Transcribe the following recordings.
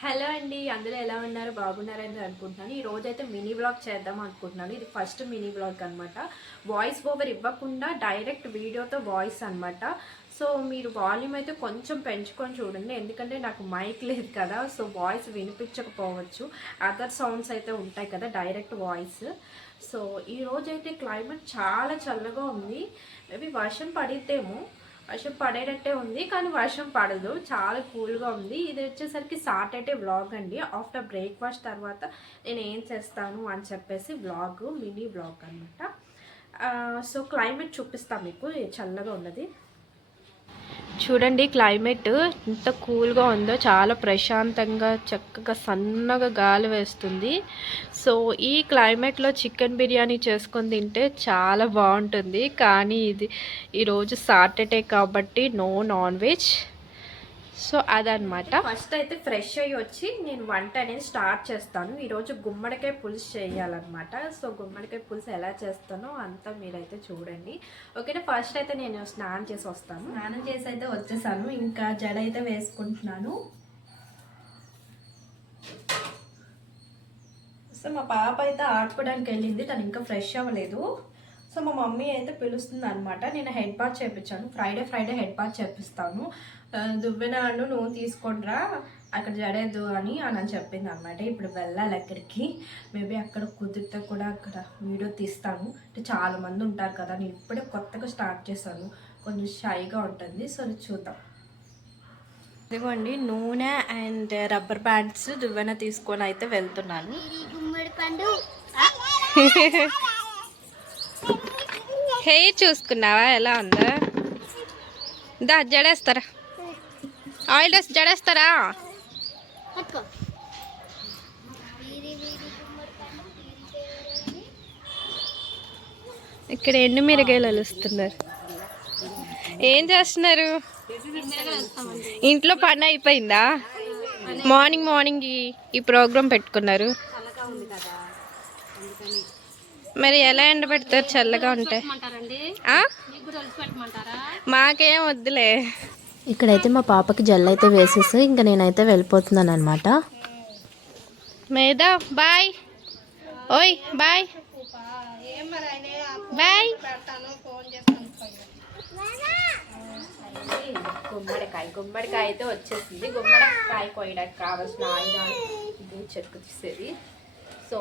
Hello అండి అందులో ఎలా ఉన్నారు? బాగున్నారని అనుకుంటున్నాను. ఈ రోజు అయితే మినీ బ్లాగ్ చేద్దాం అనుకుంటున్నాను. ఇది ఫస్ట్ మినీ బ్లాగ్ అనమాట వాయిస్ ఓవర్ ఇవ్వకుండా డైరెక్ట్ వీడియోతో వాయిస్ అన్నమాట. సో మీరు వాల్యూమ్ అయితే కొంచెం పెంచుకొని చూడండి. ఎందుకంటే నాకు మైక్ లేదు కదా సో వాయిస్ వినిపించకపోవచ్చు. అదర్ సౌండ్స్ అయితే ఉంటాయి కదా డైరెక్ట్ వాయిస్. సో ఈ రోజైతే క్లైమేట్ చాలా చల్లగా ఉంది. మేబీ వర్షం పడిద్దేమో. వర్షం పడేటట్టే ఉంది కానీ వర్షం పడదు. చాలా కూల్గా ఉంది. ఇది వచ్చేసరికి సాటర్డే బ్లాగ్ అండి. ఆఫ్టర్ బ్రేక్ఫాస్ట్ తర్వాత నేను ఏం చేస్తాను అని చెప్పేసి బ్లాగ్ మినీ వ్లాగ్ అనమాట సో క్లైమేట్ చూపిస్తాను మీకు. చల్లగా ఉన్నది. చూడండి క్లైమేట్ ఎంత కూల్గా ఉందో చాలా ప్రశాంతంగా చక్కగా సన్నగా గాలి వేస్తుంది. సో ఈ క్లైమేట్లో చికెన్ బిర్యానీ చేసుకొని తింటే చాలా బాగుంటుంది. కానీ ఇది ఈరోజు సాటర్డే కాబట్టి నో నాన్ వెజ్. సో అదనమాట ఫస్ట్ అయితే ఫ్రెష్ అయ్యి వచ్చి నేను వంట అనేది స్టార్ట్ చేస్తాను. ఈరోజు గుమ్మడికాయ పులుసు చేయాలన్నమాట. సో గుమ్మడికాయ పులుసు ఎలా చేస్తానో అంతా మీరైతే చూడండి. ఓకేనా? ఫస్ట్ అయితే నేను స్నానం చేసి వస్తాను. స్నానం చేసి అయితే వచ్చేసాను. ఇంకా జడ అయితే వేసుకుంటున్నాను. సో మా పాప అయితే ఆడుకోవడానికి వెళ్ళింది. తను ఇంకా ఫ్రెష్ అవ్వలేదు. సో మా మమ్మీ అయితే పిలుస్తుంది అనమాట నేను హెడ్ బాత్ చేయించాను ఫ్రైడే ఫ్రైడే హెడ్ బాత్ చేపిస్తాను. దువ్వెనాను నువ్వు తీసుకొనిరా అక్కడ జడేదు అని అని చెప్పింది అనమాట ఇప్పుడు వెళ్ళాలి అక్కడికి. మేబీ అక్కడ కుదిరితే కూడా అక్కడ వీడియో తీస్తాను. అంటే చాలా మంది ఉంటారు కదా నేను ఇప్పుడే కొత్తగా స్టార్ట్ చేశాను. కొంచెం షైగా ఉంటుంది. సో అది చూద్దాం. ఇదిగోండి నూనె అండ్ రబ్బర్ బ్యాండ్స్ దువ్వెన తీసుకొని అయితే వెళ్తున్నాను. హెయిర్ చూసుకున్నావా? ఎలా ఉందా? దా జడేస్తారా? ఆయిల్ డ్రెస్ జడేస్తారా? ఇక్కడ ఎండు మిరగాయలు వస్తున్నారు ఏం చేస్తున్నారు? ఇంట్లో పని అయిపోయిందా? మార్నింగ్ మార్నింగ్ ఈ- ప్రోగ్రామ్ పెట్టుకున్నారు. మరి ఎలా ఎండబెడతారు చల్లగా ఉంటే. ఆ? మాకేం వద్దులే. ఇక్కడైతే మా పాపకి జెల్ అయితే వేసేసి ఇంకా నేనైతే వెళ్ళిపోతున్నాను అనమాట మేదా బాయ్. ఓయ్ బాయ్. బాయ్. గుమ్మడికాయ గుమ్మడికాయ అయితే వచ్చేసింది. గుమ్మడికాయ కోయడానికి కావాల్సిన ఆయుధాలు ఇది చెక్కు తీసేది. సో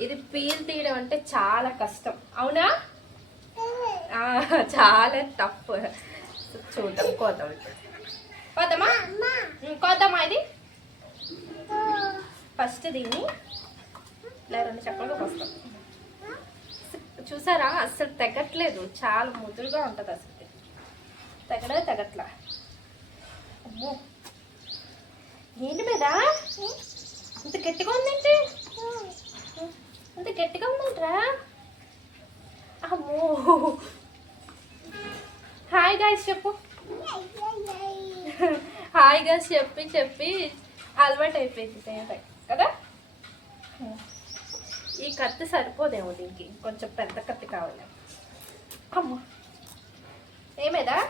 ఇది పీల్ తీయడం అంటే చాలా కష్టం. అవునా? ఆ, చాలా టఫ్ చూద్దాం కోద్దాం కోద్దామా? కోద్దామా ఇది? ఫస్ట్ దీన్ని ఇలా రెండు చక్కలుగా వస్తాం చూసారా? అస్సలు తెగట్లేదు. చాలా ముదురుగా ఉంటుంది అసలు తెగడే తెగట్లా. అమ్మో. ఏంటి మీద? అంత గట్టిగా ఉందేంటి? అంత గట్టిగా ఉందంట్రా? అమ్మో. హాయ్ గాయస్ చెప్పు. హాయ్ గాయస్ చెప్పి చెప్పి. అలవాటు అయిపోయింది కదా? ఈ కత్తి సరిపోదేమో దీనికి. కొంచెం పెద్ద కత్తి కావాలి. అమ్మ. ఏమేదా?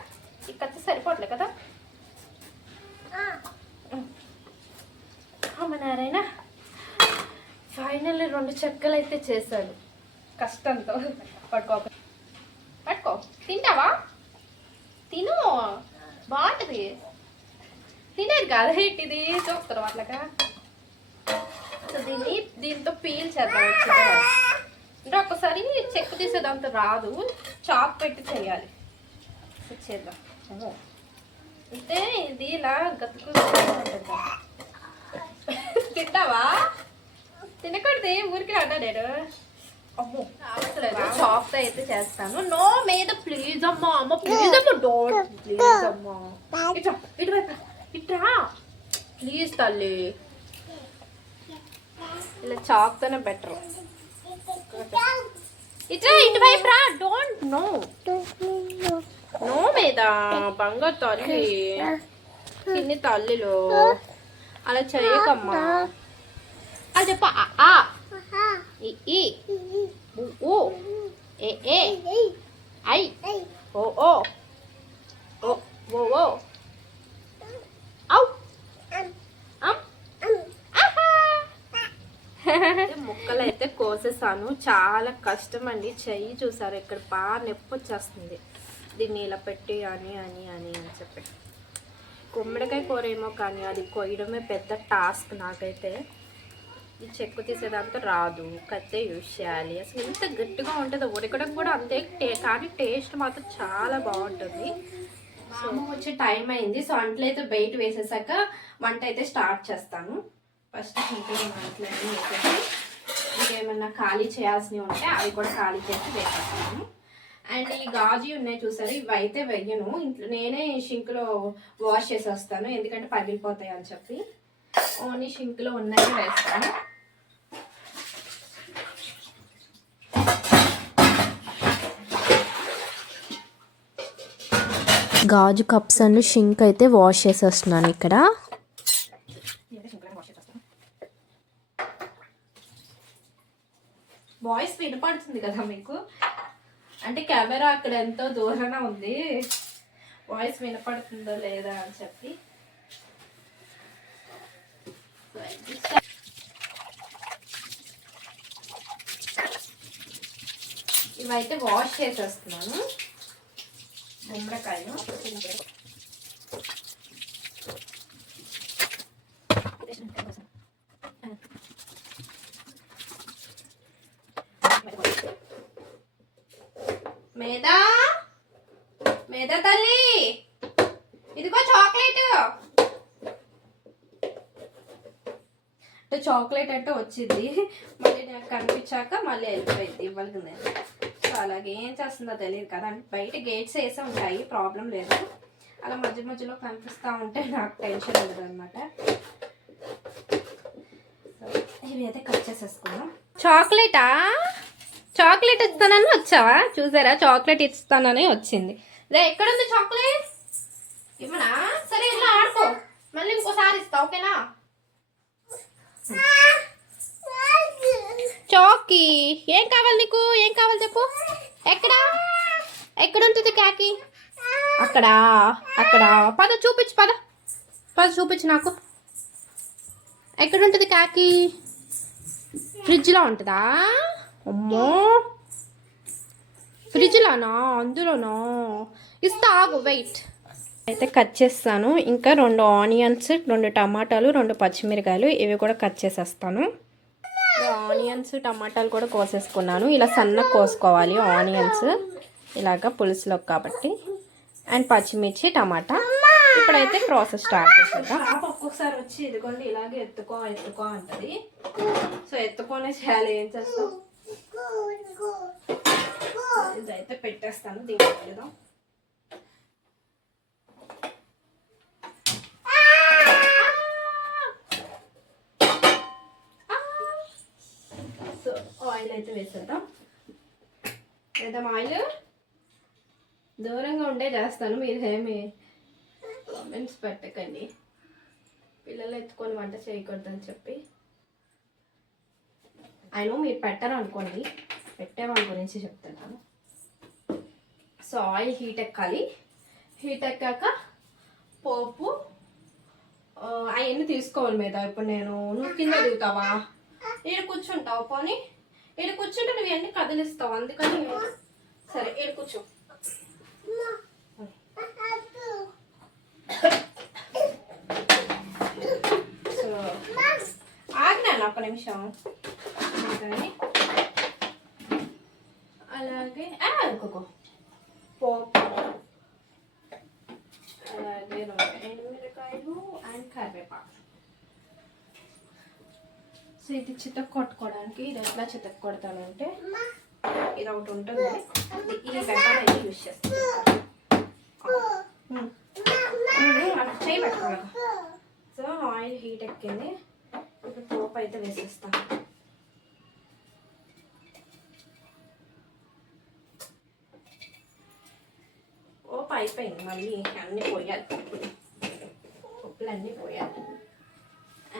ఈ కత్తి సరిపోవట్లే కదా? అమ్మ నారాయణ. ఫైనల్లీ రెండు చెక్కలు అయితే చేశాడు. కష్టంతో. పట్టుకో పట్టుకో తింటావా? తిను. బాగుంటుంది. తినేది కాదు. ఇది చూస్తారు అట్లాగా సో దీన్ని దీంతో పీల్ చేద్దాం అంటే ఒక్కసారి చెక్కు తీసేదంత రాదు. చాక్ పెట్టి చేయాలి. చేద్దాం. అంటే ఇది ఇలా గతుకు తింటావా? తినకూడదు. ఊరికి అన్నా నేను. చాక్తో అయితే చేస్తాను. నో మీద ప్లీజ్ అమ్మా అమ్మ ప్లీజ్ అమ్మ డోంట్ ప్లీజ్ అమ్మా. ఇట్రా ఇటువైపు ఇట్రా ప్లీజ్ తల్లి. ఇలా చాక్తోనే బెటర్ ఇట్లా ఇటువైపు రా. డోంట్ నో నో మీద బంగారు తల్లి. తిన్ని తల్లిలో. అలా చేయకమ్మా. అది చెప్ప i i u u e e i o o o wo అయితే కోసేసాను. చాలా కష్టం అండి చెయ్యి చూసారు? ఇక్కడ బాగా నొప్పి వచ్చేస్తుంది. దీన్ని ఇలా పెట్టి అని అని అని అని చెప్పి. గుమ్మడికాయ కూర ఏమో కానీ అది కొయ్యడమే పెద్ద టాస్క్ నాకైతే. ఈ చెక్కు తీసేదాంతో రాదు కత్తే యూజ్ చేయాలి. అసలు ఎంత గట్టిగా ఉంటుందో ఉడకడం కూడా అంతే టే కానీ టేస్ట్ మాత్రం చాలా బాగుంటుంది. సో వచ్చే టైం అయింది. సో అంట్లు అయితే బయట వేసేసాక వంట అయితే స్టార్ట్ చేస్తాను. ఫస్ట్ ఇంట్లో వంటలన్నీ వేసేసి ఇంకేమన్నా ఖాళీ చేయాల్సినవి ఉంటే అవి కూడా ఖాళీ చేసి వేసేస్తాను. అండ్ ఈ గాజు ఉన్నాయి చూసారు? ఇవి అయితే వెయ్యను. ఇంట్లో నేనే షింక్లో వాష్ చేసి వస్తాను ఎందుకంటే పగిలిపోతాయి అని చెప్పి. ఓన్లీ షింక్లో ఉన్నవి వేస్తాను. గాజు కప్స్ అండ్ షింక్ అయితే వాష్ చేసేస్తున్నాను ఇక్కడ. వాయిస్ వినపడుతుంది కదా మీకు? అంటే కెమెరా అక్కడ ఎంతో దూరాన ఉంది. వాయిస్ వినపడుతుందో లేదా అని చెప్పి. ఇవైతే వాష్ చేసేస్తున్నాను. గుమ్మడికాయలు మేదా? మేదా తల్లి? ఇదిగో చాక్లెట్. అంటే చాక్లెట్ అంటే వచ్చింది. మళ్ళీ నాకు కనిపించాక మళ్ళీ వెళ్ళిపోయింది. ఇవ్వాలి సో అలాగే ఏం చేస్తుందో తెలియదు కదా. అంటే బయట గేట్స్ వేసే ఉంటాయి ప్రాబ్లం లేదు. అలా మధ్య మధ్యలో కనిపిస్తూ ఉంటే నాకు టెన్షన్ ఉండదు అనమాట ఇవి అయితే కట్ చేసేసుకుందాం. చాక్లెటా? చాక్లెట్ ఇస్తానని వచ్చావా? చూసారా? చాక్లెట్ ఇస్తానని వచ్చింది. రే ఎక్కడుంది చాక్లెట్? ఇవ్వనా? సరే ఇలా ఆడుకో. మళ్ళీ ఇంకోసారి ఇస్తా ఓకేనా? చాకీ. ఏం కావాలి నీకు? ఏం కావాలి చెప్పు. ఎక్కడ? ఎక్కడ ఉంటుంది కాకి? అక్కడ? అక్కడ? పద చూపించు పద. పద చూపించు నాకు. ఎక్కడ ఉంటుంది కాకి? ఫ్రిడ్జ్లో ఉంటుందా? అమ్మో. ఫ్రిడ్జ్లోనా? అందులోనా? ఇస్తా ఆగు వెయిట్. అయితే కట్ చేస్తాను. ఇంకా రెండు ఆనియన్స్ రెండు టమాటాలు రెండు పచ్చిమిరకాయలు ఇవి కూడా కట్ చేసేస్తాను. ఆనియన్స్ టమాటాలు కూడా కోసేసుకున్నాను. ఇలా సన్నగా కోసుకోవాలి ఆనియన్స్. ఇలాగ పులుసులో కాబట్టి. అండ్ పచ్చిమిర్చి టమాటా. ఇప్పుడైతే ప్రాసెస్ స్టార్ట్ చేసేద్దాం. ఒక్కొక్కసారి వచ్చి ఇదిగోండి ఇలాగే ఎత్తుకో ఎత్తుకో అంటది. సో ఎత్తుకోనే చేయాలి. ఏం చేస్తాం? ఇదైతే పెట్టేస్తాను దీనికి ఆయిల్ అయితే వేసేద్దాం. వేద్దాం ఆయిల్. దూరంగా ఉండే చేస్తాను మీరు ఏమి కామెంట్స్ పెట్టకండి. పిల్లలు ఎత్తుకొని వంట చేయకూడదని చెప్పి. ఆయన మీరు పెట్టరు అనుకోండి. పెట్టే వాళ్ళ గురించి చెప్తున్నాను. సో ఆయిల్ హీట్ ఎక్కాలి. హీట్ ఎక్కాక పోపు అవన్నీ తీసుకోవాలి మీద. ఇప్పుడు నేను నువ్వు కింద దిగుతావా? నేను కూర్చుంటావు పోనీ. ఈడ కూర్చుంటే నువ్వు అన్ని కదిలిస్తావు అందుకని సరే ఈడ కూర్చో. సో ఆగినాను ఒక్క నిమిషం. అలాగే అనుకోకో పోపు అలాగే రెండు మిరకాయలు అండ్ కరివేపాకు. సో ఇది చితక్ కొట్టుకోవడానికి ఇది ఎట్లా చితక్ కొడతానంటే ఇది ఒకటి ఉంటుంది. ఈ బెటర్ అయితే యూజ్ చేస్తాను. చేయి పెట్టుకోవాలి సో ఆయిల్ హీట్ ఎక్కింది. ఇప్పుడు పోపు అయితే వేసేస్తాను పోపు అయిపోయింది. మళ్ళీ అన్నీ పోయాలి. పప్పులు పప్పులు అన్నీ పోయాలి.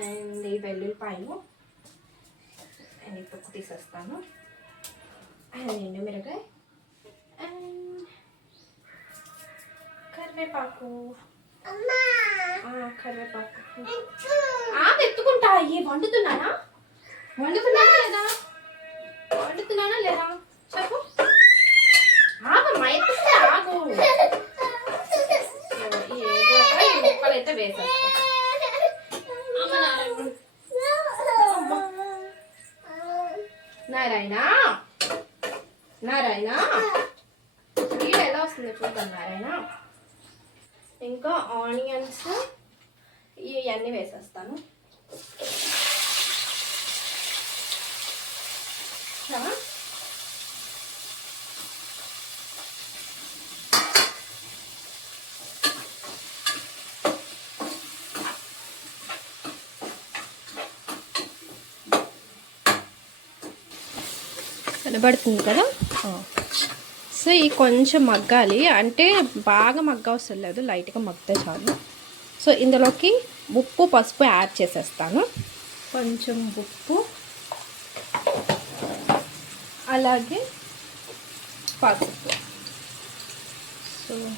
అండ్ ఈ వెల్లుల్లిపాయలు. అండ్ తొక్కు తీసేస్తాను. అండ్ ఎండు మిరకాయ అండ్ కరివేపాకు. కరివేపాకు. ఎత్తుకుంటా అయ్యి వండుతున్నానా? వండుతున్నానా లేదా? వండుతున్నానా లేదా? చెప్పు. అయితే వేసేస్తా. అమ్మ నారాయణ. నారాయణ? నారాయణ? వీడు ఎలా వస్తుంది చూద్దాం నారాయణ. ఇంకా ఆనియన్స్ ఇవన్నీ వేసేస్తాను. చాలా నిలబడుతుంది కదా? సో ఈ కొంచెం మగ్గాలి. అంటే బాగా మగ్గ అవసరం లేదు. లైట్గా మగ్గితే చాలు. సో ఇందులోకి ఉప్పు పసుపు యాడ్ చేసేస్తాను. కొంచెం ఉప్పు. అలాగే పసుపు. సో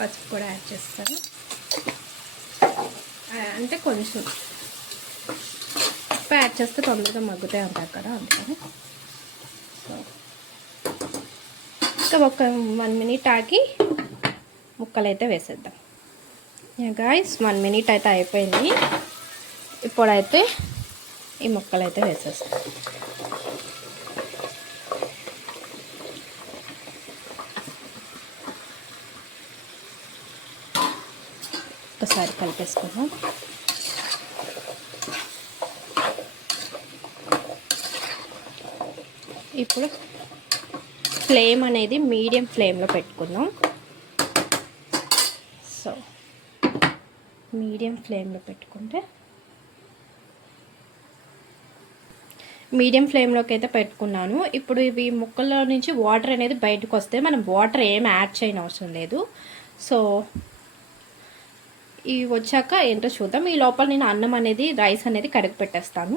పసుపు కూడా యాడ్ చేస్తాను. అంటే కొంచెం. యాడ్ చేస్తే తొందరగా మగ్గుతాయి అంటారు కదా అందుకని. ఇంకా ఒక వన్ మినిట్ ఆగి ముక్కలు అయితే వేసేద్దాం గాయస్ వన్ మినిట్ అయితే అయిపోయింది. ఇప్పుడైతే ఈ ముక్కలు అయితే వేసేస్తాం. ఒకసారి కలిపేసుకుందాం. ఇప్పుడు ఫ్లేమ్ అనేది మీడియం ఫ్లేమ్లో పెట్టుకుందాం. సో మీడియం ఫ్లేమ్లో పెట్టుకుంటే మీడియం ఫ్లేమ్లోకి అయితే పెట్టుకున్నాను. ఇప్పుడు ఇవి ముక్కల్లో నుంచి వాటర్ అనేది బయటకు వస్తే మనం వాటర్ ఏం యాడ్ చేయని అవసరం లేదు. సో ఇవి వచ్చాక ఏంటో చూద్దాం. ఈ లోపల నేను అన్నం అనేది రైస్ అనేది కడిగి పెట్టేస్తాను.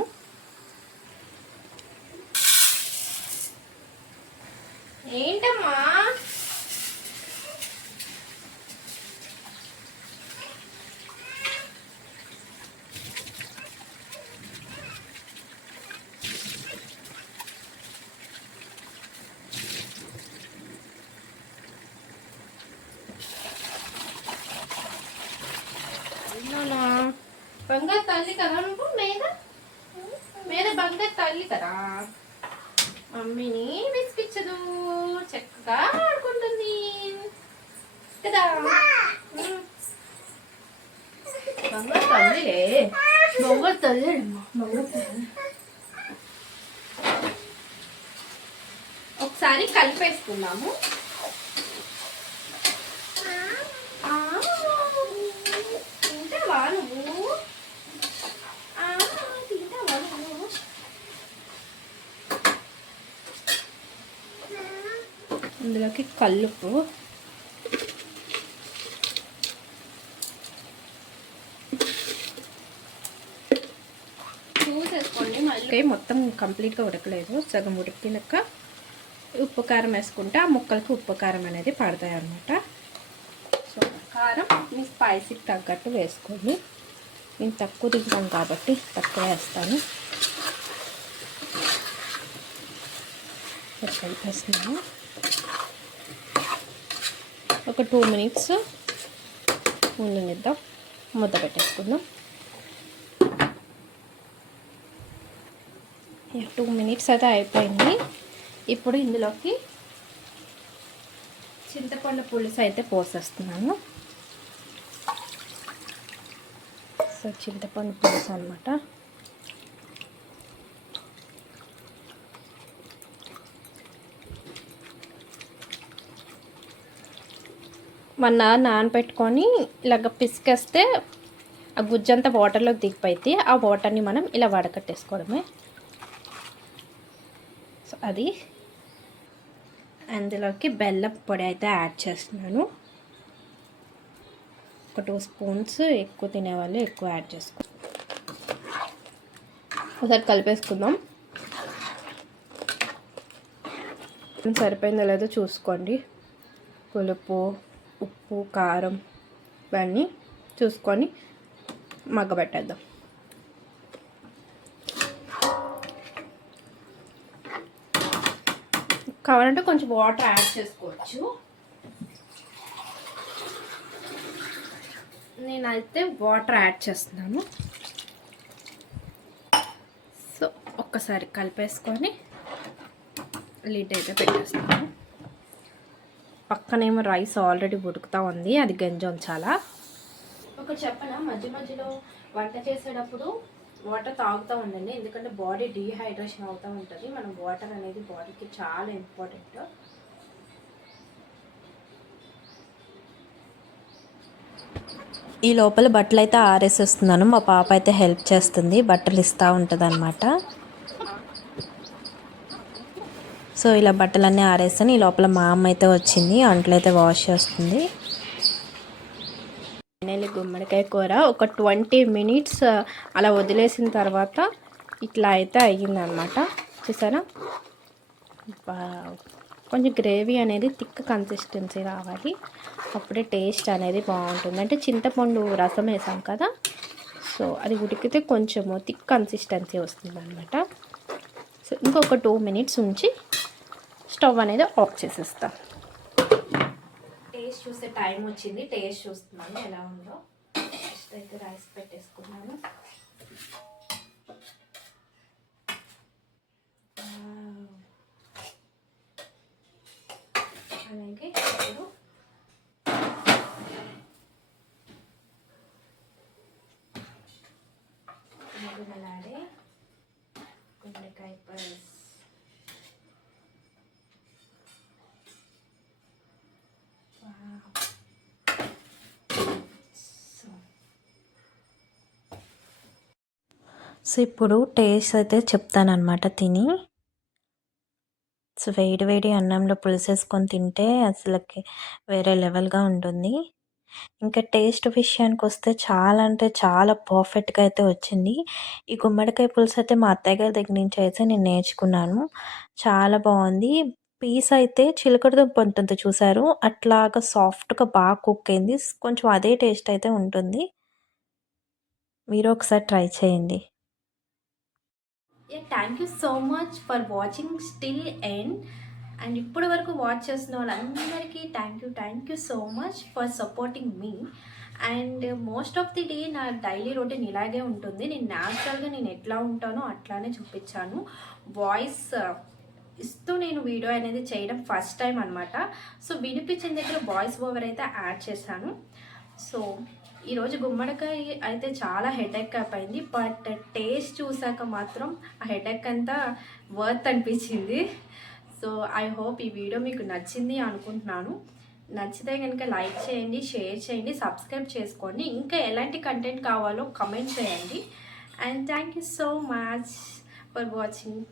ఏంటమ్మా? బంగారు తల్లి కదా నువ్వు మీద? మీద బంగారు తల్లి కదా? మమ్మీని విసిపించదు చక్కగా ఆడుకుంటుంది. కదా? బంగారు తల్లిలే. బంగారు తల్లి. బంగారు తల్లి. ఒకసారి కలిపేసుకున్నాము ఆ, తింటావా నువ్వు ఆ, తింటావా నువ్వు ఇందులోకి కల్లుపు చూసేసుకోండి మళ్ళీ. మొత్తం కంప్లీట్గా ఉడకలేదు. సగం ఉడికినాక ఉప్పు కారం వేసుకుంటే ఆ ముక్కలకి ఉప్పు కారం అనేది పడతాయి అన్నమాట. సో కారం మీ స్పైసీకి తగ్గట్టు వేసుకోండి. నేను తక్కువ తింటాను కాబట్టి తక్కువ వేస్తాను. కలిపేస్తున్నాను ఒక టూ మినిట్స్ ఉండనిద్దాం. మూత పెట్టేసుకుందాం. టూ మినిట్స్ అయితే అయిపోయింది. ఇప్పుడు ఇందులోకి చింతపండు పులుసు అయితే పోసేస్తున్నాను. సో చింతపండు పులుసు అనమాట వన్ అవర్ నానబెట్టుకొని ఇలాగ పిసికేస్తే ఆ గుజ్జంతా వాటర్లో దిగిపోయింది ఆ వాటర్ని మనం ఇలా వడకట్టేసుకోవడమే. సో అది అందులోకి బెల్లం పొడి అయితే యాడ్ చేస్తున్నాను. ఒక టూ స్పూన్స్ ఎక్కువ తినేవాళ్ళు ఎక్కువ యాడ్ చేసుకో ఒకసారి కలిపేసుకుందాం. సరిపోయిందో లేదో చూసుకోండి. పులుపు ఉప్పు కారం ఇవన్నీ చూసుకొని మగ్గబెట్టేద్దాం. కావాలంటే కొంచెం వాటర్ యాడ్ చేసుకోవచ్చు. నేనైతే వాటర్ యాడ్ చేస్తున్నాను. సో ఒక్కసారి కలిపేసుకొని లీట్ అయితే పెట్టేస్తాను. పక్కనేమో రైస్ ఆల్రెడీ ఉడుకుతా ఉంది అది గంజి ఉంచాలా? ఒక చెప్పన మధ్య మధ్యలో వంట చేసేటప్పుడు వాటర్ తాగుతూ ఉండండి ఎందుకంటే బాడీ డీహైడ్రేషన్ అవుతూ ఉంటుంది మనం వాటర్ అనేది బాడీకి చాలా ఇంపార్టెంట్. ఈ లోపల బట్టలు అయితే ఆరేసేస్తున్నాను మా పాప అయితే హెల్ప్ చేస్తుంది బట్టలు ఇస్తూ ఉంటుంది అనమాట సో ఇలా బట్టలన్నీ ఆరేస్తాను. ఈ లోపల మా అమ్మ అయితే వచ్చింది. అంట్లు అయితే వాష్ చేస్తుంది. ఫైనల్లీ గుమ్మడికాయ కూర ఒక ట్వంటీ మినిట్స్ అలా వదిలేసిన తర్వాత ఇట్లా అయితే అయ్యిందనమాట చూసారా? కొంచెం గ్రేవీ అనేది థిక్ కన్సిస్టెన్సీ రావాలి. అప్పుడే టేస్ట్ అనేది బాగుంటుంది. అంటే చింతపండు రసం వేసాం కదా? సో అది ఉడికితే కొంచెము థిక్ కన్సిస్టెన్సీ వస్తుంది అనమాట సో ఇంకొక టూ మినిట్స్ ఉంచి స్టవ్ అనేది ఆఫ్ చేసేస్తాం. టేస్ట్ చూసే టైం వచ్చింది టేస్ట్ చూస్తున్నాను ఎలా ఉందో. ఫస్ట్ అయితే రైస్ పెట్టేసుకున్నాను. అలాగే ఇప్పుడు మరుగుదలాడే గుండెకాయ పల్స్ వావ్. సో సో ఇప్పుడు టేస్ట్ అయితే చెప్తానమాట తిని. సో వేడి వేడి అన్నంలో పులుసేసుకొని తింటే అసలుకి వేరే లెవెల్గా ఉంటుంది. ఇంకా టేస్ట్ విషయానికి వస్తే చాలా అంటే చాలా పర్ఫెక్ట్గా అయితే వచ్చింది. ఈ గుమ్మడికాయ పులుసు అయితే మా అత్తయ్య గారి దగ్గర నుంచి అయితే నేను నేర్చుకున్నాను. చాలా బాగుంది. పీస్ అయితే చిలకడ ఉంటుంది చూసారు? అట్లాగా సాఫ్ట్గా బాగా కుక్ అయింది. కొంచెం అదే టేస్ట్ అయితే ఉంటుంది. మీరు ఒకసారి ట్రై చేయండి. Yeah thank you so much for watching still end and ఇప్పటి వరకు వాచ్ చేసిన వాళ్ళందరికీ thank you thank you so much for supporting me and most of the day నా డైలీ రొటీన్ ఇలాగే ఉంటుంది. నేను న్యాచురల్గా నేను ఎట్లా ఉంటానో అట్లానే చూపించాను. వాయిస్ uh, ఇస్తూ నేను వీడియో అనేది చేయడం ఫస్ట్ టైం అనమాట సో వినిపించిన దగ్గర వాయిస్ ఓవర్ అయితే యాడ్ చేశాను. సో ఈరోజు గుమ్మడికాయ అయితే చాలా హెడేక్ అయిపోయింది బట్ టేస్ట్ చూసాక మాత్రం ఆ హెడేక్ అంతా వర్త్ అనిపించింది. సో ఐ హోప్ ఈ వీడియో మీకు నచ్చింది అనుకుంటున్నాను. నచ్చితే కనుక లైక్ చేయండి షేర్ చేయండి సబ్స్క్రైబ్ చేసుకోండి. ఇంకా ఎలాంటి కంటెంట్ కావాలో కమెంట్ చేయండి. And thank you so much for watching